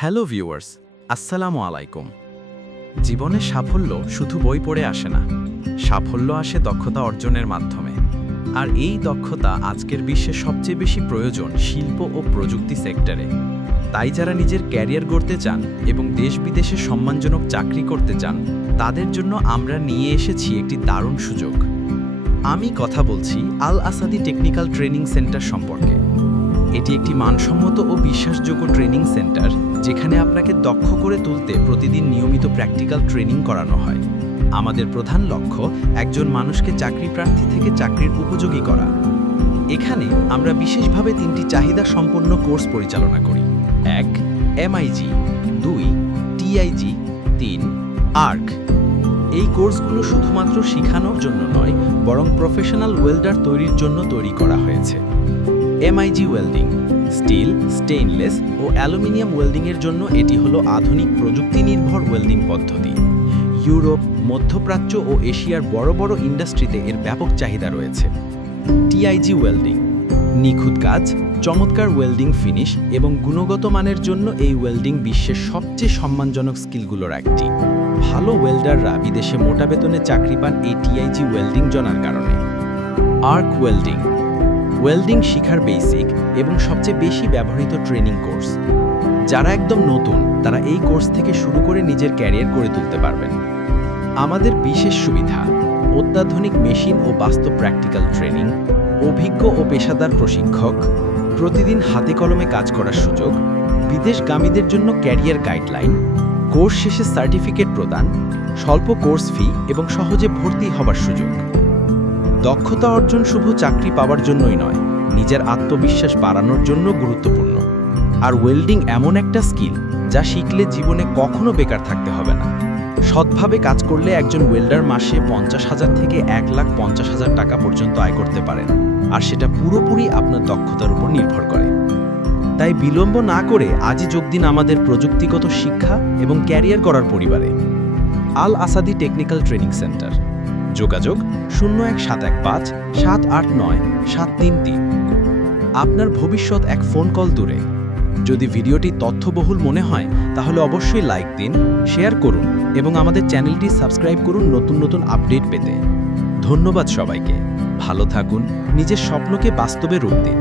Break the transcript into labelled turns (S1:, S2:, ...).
S1: Hello viewers, আসসালামু আলাইকুম। জীবনে সাফল্য শুধু বই পড়ে আসে না, সাফল্য আসে দক্ষতা অর্জনের মাধ্যমে। আর এই দক্ষতা আজকের বিশ্বে সবচেয়ে বেশি প্রয়োজন শিল্প ও প্রযুক্তি সেক্টরে। তাই যারা নিজের ক্যারিয়ার গড়তে চান এবং দেশ বিদেশে সম্মানজনক চাকরি করতে চান, তাদের জন্য আমরা নিয়ে এসেছি একটি দারুণ সুযোগ। আমি কথা বলছি Al Asadi technical training centre সম্পর্কে। এটি একটি মানসম্মত ও বিশ্বাসযোগ্য ট্রেনিং সেন্টার যেখানে আপনাকে দক্ষ করে তুলতে প্রতিদিন নিয়মিত প্র্যাকটিক্যাল ট্রেনিং করানো হয়। আমাদের প্রধান লক্ষ্য একজন মানুষকে চাকরি প্রার্থী থেকে চাকরির উপযোগী করা। এখানে আমরা বিশেষভাবে তিনটি চাহিদা সম্পন্ন কোর্স পরিচালনা করি। এক এমআইজি দুই টিআইজি তিন আর্ক এই কোর্সগুলো শুধুমাত্র শেখানোর জন্য নয়, বরং প্রফেশনাল ওয়েল্ডার তৈরির জন্য তৈরি করা হয়েছে। এমআইজি ওয়েল্ডিং স্টিল স্টেইনলেস ও অ্যালুমিনিয়াম ওয়েল্ডিংয়ের জন্য এটি হলো আধুনিক প্রযুক্তি নির্ভর ওয়েল্ডিং পদ্ধতি। ইউরোপ, মধ্যপ্রাচ্য ও এশিয়ার বড় বড় ইন্ডাস্ট্রিতে এর ব্যাপক চাহিদা রয়েছে। টিআইজি ওয়েল্ডিং নিখুঁত কাজ, চমৎকার ওয়েল্ডিং ফিনিশ এবং গুণগত মানের জন্য এই ওয়েল্ডিং বিশ্বের সবচেয়ে সম্মানজনক স্কিলগুলোর একটি। ভালো ওয়েল্ডাররা বিদেশে মোটা বেতনে চাকরি পান এই টিআইজি ওয়েল্ডিং জনার কারণে। আর্ক ওয়েল্ডিং ওয়েল্ডিং শিখার বেসিক এবং সবচেয়ে বেশি ব্যবহৃত ট্রেনিং কোর্স যারা একদম নতুন, তারা এই কোর্স থেকে শুরু করে নিজের ক্যারিয়ার গড়ে তুলতে পারবেন। আমাদের বিশেষ সুবিধা, অত্যাধুনিক মেশিন ও বাস্তব প্র্যাকটিক্যাল ট্রেনিং অভিজ্ঞ ও পেশাদার প্রশিক্ষক, প্রতিদিন হাতে কলমে কাজ করার সুযোগ, বিদেশগামীদের জন্য ক্যারিয়ার গাইডলাইন কোর্স শেষে সার্টিফিকেট প্রদান, স্বল্প কোর্স ফি এবং সহজে ভর্তি হবার সুযোগ। দক্ষতা অর্জন শুধু চাকরি পাওয়ার জন্যই নয়, নিজের আত্মবিশ্বাস বাড়ানোর জন্য গুরুত্বপূর্ণ। আর ওয়েল্ডিং এমন একটা স্কিল যা শিখলে জীবনে কখনো বেকার থাকতে হবে না। সৎভাবে কাজ করলে একজন ওয়েল্ডার মাসে পঞ্চাশ হাজার থেকে এক লাখ পঞ্চাশ হাজার টাকা পর্যন্ত আয় করতে পারেন, আর সেটা পুরোপুরি আপনার দক্ষতার উপর নির্ভর করে। তাই বিলম্ব না করে আজই যোগ দিন আমাদের প্রযুক্তিগত শিক্ষা এবং ক্যারিয়ার করার পরিবারে। Al Asadi technical training centre. যোগাযোগ শূন্য এক সাত এক পাঁচ সাত আট নয় সাত তিন তিন। আপনার ভবিষ্যৎ এক ফোন কল দূরে। যদি ভিডিওটি তথ্যবহুল মনে হয়, তাহলে অবশ্যই লাইক দিন, শেয়ার করুন এবং আমাদের চ্যানেলটি সাবস্ক্রাইব করুন নতুন নতুন আপডেট পেতে। ধন্যবাদ সবাইকে। ভালো থাকুন, নিজের স্বপ্নকে বাস্তবে রূপ দিন।